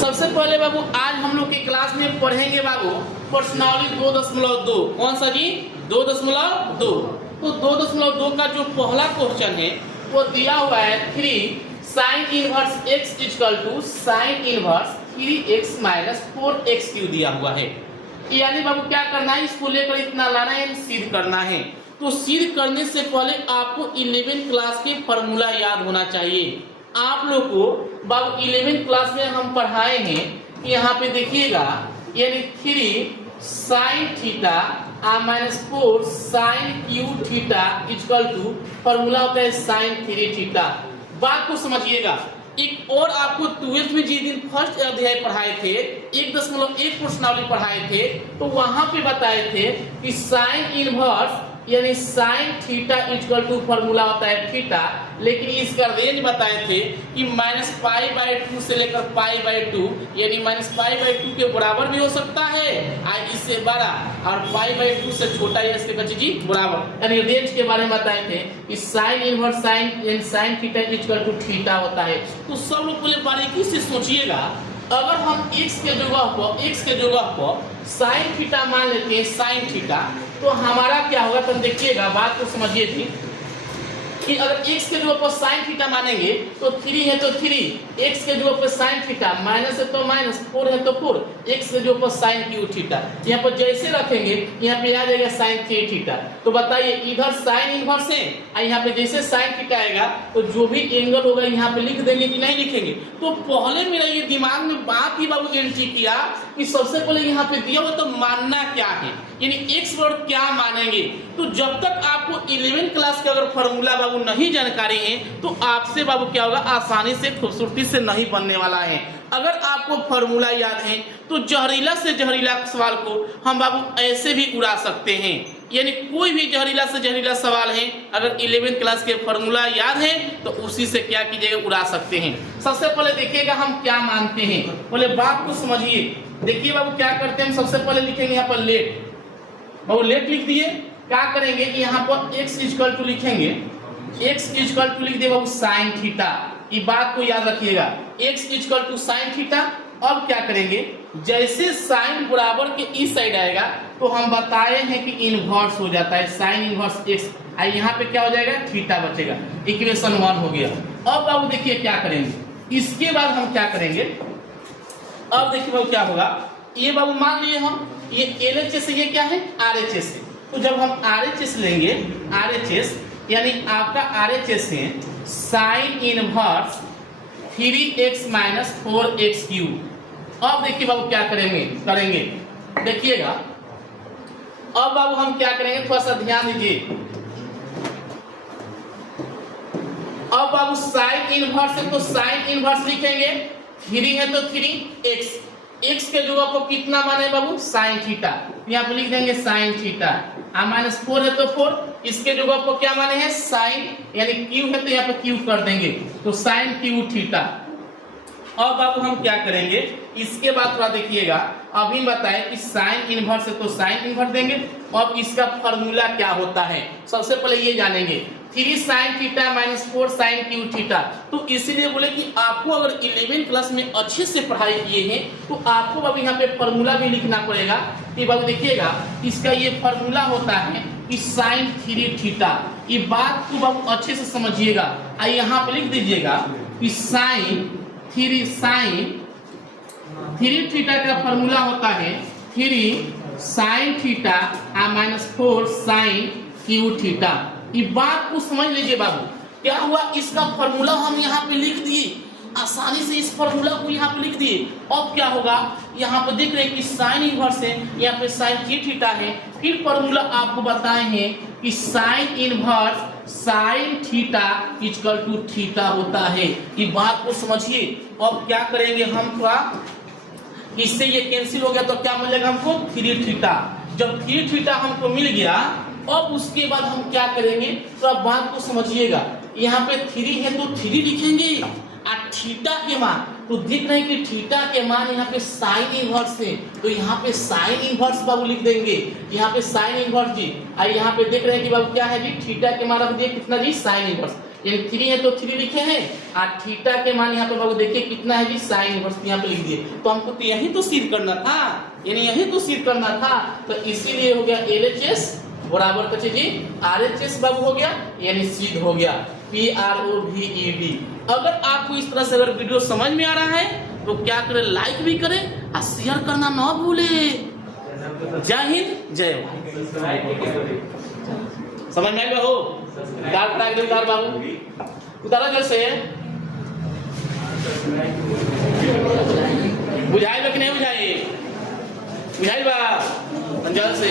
सबसे पहले बाबू आज हम लोग की क्लास में पढ़ेंगे बाबू प्रश्नावली 2.2। कौन सा जी? 2.2। तो 2.2 का जो पहला क्वेश्चन है वो दिया हुआ है 3 sin inverse x equal to sin inverse 3x minus 4x दिया हुआ है। यानी बाबू क्या करना है, इसको लेकर इतना लाना है, सिद्ध करना है। तो सिद्ध करने से पहले आपको 11th क्लास के फॉर्मूला याद होना चाहिए। आप लोग को बाबू 11th क्लास में हम पढ़ाए हैं, यहाँ पे देखिएगा, यानी 3 sin theta minus 4 sin cube theta equal to formula होता है sin 3 थीटा। बात को समझिएगा। एक और आपको 12th में जिस दिन फर्स्ट अध्याय पढ़ाए थे 1.1 प्रश्नावली पढ़ाए थे, तो वहां पे बताए थे कि साइन इनवर्स यानी sine theta equal to formula होता है थीटा, लेकिन इसका रेंज बताए थे कि -π/2 से लेकर π/2, यानी -π/2 के बराबर भी हो सकता है और इससे बड़ा, और π/2 से छोटा या इसके बच्चे जी बराबर, यानी रेंज के बारे में बताए थे कि sine inverse sine theta equal to theta होता है। तो सब लोग पहले बारीकी से सोचिएगा, अगर हम x के जगह पर साइन थीटा मान लेते हैं साइन थीटा, तो हमारा क्या होगा, तो देखिएगा, बात को समझिए थी कि अगर x के जगह पर साइन थीटा मानेंगे तो 3 है तो 3, x के जगह पर साइन थीटा, माइनस है तो माइनस, 4 है तो 4, x के जगह पर साइन क्यू थीटा, यहाँ पर जैसे रखेंगे यहाँ पे आ जाएगा साइन 3 थीटा। तो बताइए इधर साइन इनवर्स है और यहाँ पे जैसे साइन थीटा आएगा तो जो भी एंगल होगा यहाँ पे लिख देंगे कि नहीं लिखेंगे। तो पहले मेरा ये दिमाग में बात ही बाबू एंट्री किया कि सबसे पहले यहाँ पे दिया हुआ तो मानना क्या है, यानी x वर्ड क्या मानेंगे। तो जब तक आपको 11th क्लास का अगर फॉर्मूला बाबू नहीं जानकारी है तो आपसे बाबू क्या होगा, आसानी से खूबसूरती से नहीं बनने वाला है। अगर आपको फॉर्मूला याद है तो जहरीला से जहरीला सवाल को हम बाबू ऐसे भी उड़ा सकते हैं, यानी कोई भी जहरीला से जहरीला सवाल है अगर 11th क्लास के फॉर्मूला याद है तो उसी से क्या कीजिएगा, उड़ा सकते हैं। सबसे पहले देखिएगा हम क्या मानते हैं, पहले बात को समझिए। देखिए बाबू क्या करते हैं, सबसे पहले लिखेंगे यहाँ पर लेट, बाबू लेट लिख दिए। क्या करेंगे कि यहाँ पर x इक्वल टू लिखेंगे, x इक्वल टू लिख दिए बाबू साइन थीटा। ये बात को याद रखिएगा, x equal to sine theta. अब क्या करेंगे, जैसे साइन बराबर के इस साइड आएगा तो हम बताए हैं कि इनवर्स हो जाता है साइन इनवर्स x, और यहाँ पे क्या हो जाएगा, थीटा बचेगा। इक्वेशन 1 हो गया। अब बाबू देखिए क्या करेंगे, इसके बाद हम क्या करेंगे, अब देखिए बाबू क्या होगा, ये बाबू मान लिए हम ये LHS ये क्या है, RHS है। तो जब हम RHS लेंगे, RHS यानी आपका RHS है sine inverse 3x minus 4x cube. अब देखिए बाबू क्या करेंगे देखिएगा। अब बाबू हम क्या करेंगे, थोड़ा सा ध्यान दीजिए। अब बाबू साइन इनवर्स है तो साइन इनवर्स लिखेंगे, 3 है तो 3x, x के जगह को कितना माने बाबू, साइन थीटा, यहाँ पे लिख देंगे साइन थीटा, माइनस 4 है तो 4, इसके जगह को क्या माने हैं साइन, यानी क्यू है तो यहाँ पे क्यू कर देंगे, तो साइन क्यू थीटा। अब बाबू हम क्या करेंगे, इसके बाद थोड़ा देखिएगा, अभी बताए कि साइन इनवर्स है तो साइन इनवर्स देंगे। अब इसका फॉर्मूला क्या होता है, सबसे पहले ये जानेंगे, 3 sine theta minus 4 sine cube theta. तो इसीलिए बोले कि आपको अगर 11th क्लास में अच्छे से पढ़ाई किए हैं तो आपको बाबू यहाँ पे फॉर्मूला भी लिखना पड़ेगा। कि बाबू देखिएगा, इसका ये फॉर्मूला होता है कि साइन 3 थीटा। ये बात को बाबू अच्छे से समझिएगा, यहाँ पे लिख दीजिएगा कि साइन 3 थीटा का फॉर्मूला होता है 3 sine theta minus 4 sine cube theta. ये बात को समझ लीजिए बाबू, क्या हुआ, इसका फॉर्मूला हम यहाँ पे लिख दिए, आसानी से इस फॉर्मूला को यहाँ पे लिख दिए। अब क्या होगा, यहाँ पे देख रहे हैं कि साइन इनवर्स है, यहाँ पे साइन 3 थीटा है। फिर फॉर्मूला आपको बताए हैं कि sine inverse sine theta equal to theta होता है। ये बात को समझिए। अब क्या करेंगे हम, थोड़ा इससे ये कैंसिल हो गया तो क्या मिलेगा हमको, 3 थीटा। जब 3 थीटा हमको मिल गया, अब उसके बाद हम क्या करेंगे, तो अब बात को समझिएगा। यहाँ पे 3 है तो 3 लिखेंगे, और थीटा के मान तो देख रहे हैं कि थीटा के मान यहाँ पे साइन इनवर्स है, तो यहाँ पे साइन इनवर्स बाबू लिख देंगे, यहाँ पे साइन इनवर्स जी। और यहाँ पे देख रहे हैं कि बाबू क्या है जी, थीटा के मान रख दिए कितना जी, साइन इनवर्स। इन 3 है तो 3 लिखे हैं, और थीटा के मान यहाँ पे बाबू देखिए कितना है जी, साइन इनवर्स यहाँ पे लिख दिए। तो हमको तो यही तो सिद्ध करना था, यानी यही तो सिद्ध करना था। तो इसीलिए हो गया LHS बराबर कचे जी RHS बाबू हो गया, यानी सिद्ध हो गया PROVED। अगर आपको इस तरह से अगर वीडियो समझ में आ रहा है तो क्या करें, लाइक भी करें और शेयर करना ना भूले। जय हिंद जय भारत। समझ में आएगा हो उतार बाबू उतारा जैसे बुझाई कि नहीं बुझाई बा जल से